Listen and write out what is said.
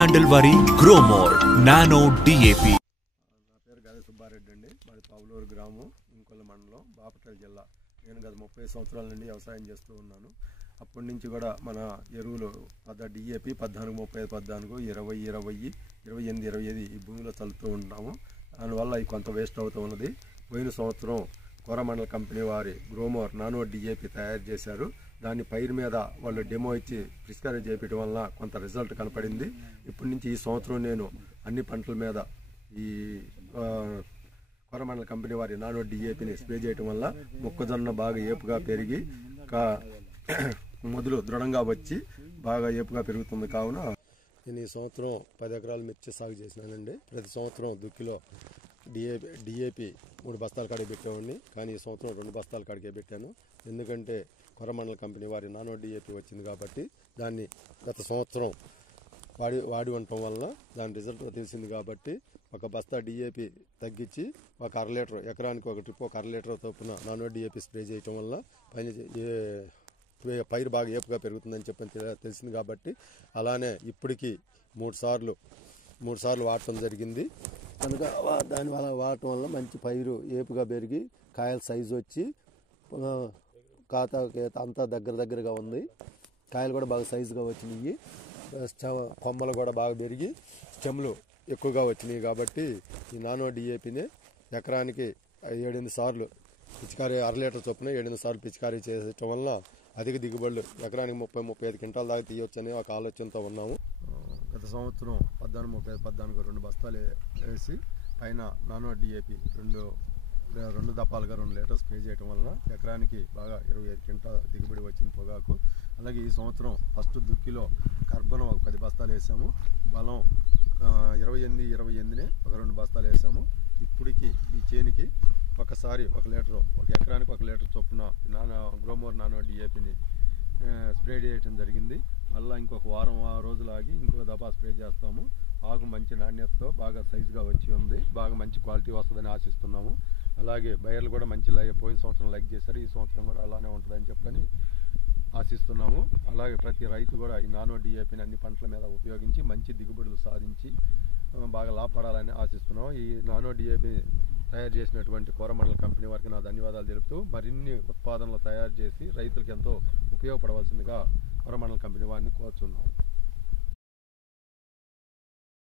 Andalvari Gromor Nano DAP. నా పేరు గదే సుబ్బారెడ్డి అండి. మాది పావులూరు గ్రామం, ఇంకొల్ల మండలం, బాపట్ల జిల్లా. నేను గత 30 సంవత్సరాల నుండి వ్యవసాయం చేస్తూ ఉన్నాను. అప్పటి నుంచి కూడా మన ఎరువులు DAP 14, 35, 14, 20, 20, 28, 25 ఈ భూమిలో చల్లుతూ ఉంటాము. దానివల్ల ఇది కొంత వేస్ట్ అవుతూ ఉన్నది. పోయిన సంవత్సరం కోరమండల కంపెనీ వారి గ్రోమోర్ నానో DAP తయారు చేశారు. దాన్ని పైరు మీద వాళ్ళు డెమో ఇచ్చి పిచికారీ చేయడం వల్ల కొంత రిజల్ట్ కనపడింది. ఇప్పటి నుంచి ఈ సంవత్సరం నేను అన్ని పంటల మీద ఈ కోరమండల కంపెనీ వారి నానో DAPని స్ప్రే చేయడం వల్ల మొక్కజొన్న బాగా ఏపుగా పెరిగి మొదలు దృఢంగా వచ్చి బాగా ఏపుగా పెరుగుతుంది. కావున నేను ఈ సంవత్సరం 10 ఎకరాలు మిర్చి సాగు చేసినానండి. ప్రతి సంవత్సరం దుక్కిలో DAP 3 బస్తాల కాడికి పెట్టేవాడిని, కానీ ఈ సంవత్సరం 2 బస్తాల కాడికే పెట్టాను. ఎందుకంటే కోరమండల కంపెనీ వారి నానో DAP వచ్చింది కాబట్టి దాన్ని గత సంవత్సరం వాడి ఉండటం వలన దాని రిజల్ట్ తెలిసింది కాబట్టి 1 బస్తా DAP తగ్గించి 1 అర లీటర్, ఎకరానికి 1 ట్రిప్ 1 అర లీటర్ చొప్పున నానో DAP స్ప్రే చేయటం వల్ల పైరు బాగా ఏపుగా పెరుగుతుందని చెప్పని తెలిసింది కాబట్టి అలానే ఇప్పటికీ 3 సార్లు వాడటం జరిగింది. కనుక దానివల్ల వాడటం వల్ల మంచి పైరు ఏపుగా పెరిగి కాయల సైజు వచ్చి ఖాతాకి అంతా దగ్గరగా ఉంది. కాయలు కూడా బాగా సైజుగా వచ్చినాయి. కొమ్మలు కూడా బాగా పెరిగి చెమ్ములు ఎక్కువగా వచ్చినాయి. కాబట్టి ఈ నానో DAPని ఎకరానికి 7-8 సార్లు పిచికారీ, 1 లీటర్ చొప్పున 7-8 సార్లు పిచికారీ చేయటం వల్ల అధిక దిగుబడులు ఎకరానికి 30-35 క్వింటాల దాకా తీయొచ్చని ఒక ఆలోచనతో ఉన్నాము. గత సంవత్సరం 14, 35, 14 2 బస్తాలు వేసి పైన నానో DAP 2 దప్పాలుగా 2 లీటర్ స్ప్రే చేయడం వలన ఎకరానికి బాగా 25 క్వింటాల దిగుబడి వచ్చింది పొగాకు. అలాగే ఈ సంవత్సరం ఫస్ట్ దుక్కిలో కర్బనం 10 బస్తాలు వేసాము. బలం 28 ఒక 2 బస్తాలు వేసాము. ఇప్పటికి ఈ చేనికి ఒకసారి 1 లీటర్, ఒక ఎకరానికి 1 లీటర్ చొప్పున గ్రోమోర్ నానో DAPని స్ప్రే చేయడం జరిగింది. మళ్ళీ ఇంకొక వారం రోజులు ఆగి ఇంకొక దఫా స్ప్రే చేస్తాము. ఆకు మంచి నాణ్యతతో బాగా సైజుగా వచ్చి ఉంది. బాగా మంచి క్వాలిటీ వస్తుందని ఆశిస్తున్నాము. అలాగే బయర్లు కూడా మంచి పోయిన సంవత్సరం లైక్ చేశారు. ఈ సంవత్సరం కూడా అలానే ఉంటుందని చెప్పని ఆశిస్తున్నాము. అలాగే ప్రతి రైతు కూడా ఈ నానో DAPని అన్ని పంటల మీద ఉపయోగించి మంచి దిగుబడులు సాధించి బాగా లాభపడాలని ఆశిస్తున్నాము. ఈ నానో DAP తయారు చేసినటువంటి కోరమండల కంపెనీ వారికి నా ధన్యవాదాలు తెలుపుతూ మరిన్ని ఉత్పాదనలు తయారు చేసి రైతులకు ఎంతో ఉపయోగపడవలసిందిగా కోరమండల కంపెనీ వారిని కోరుతున్నాము.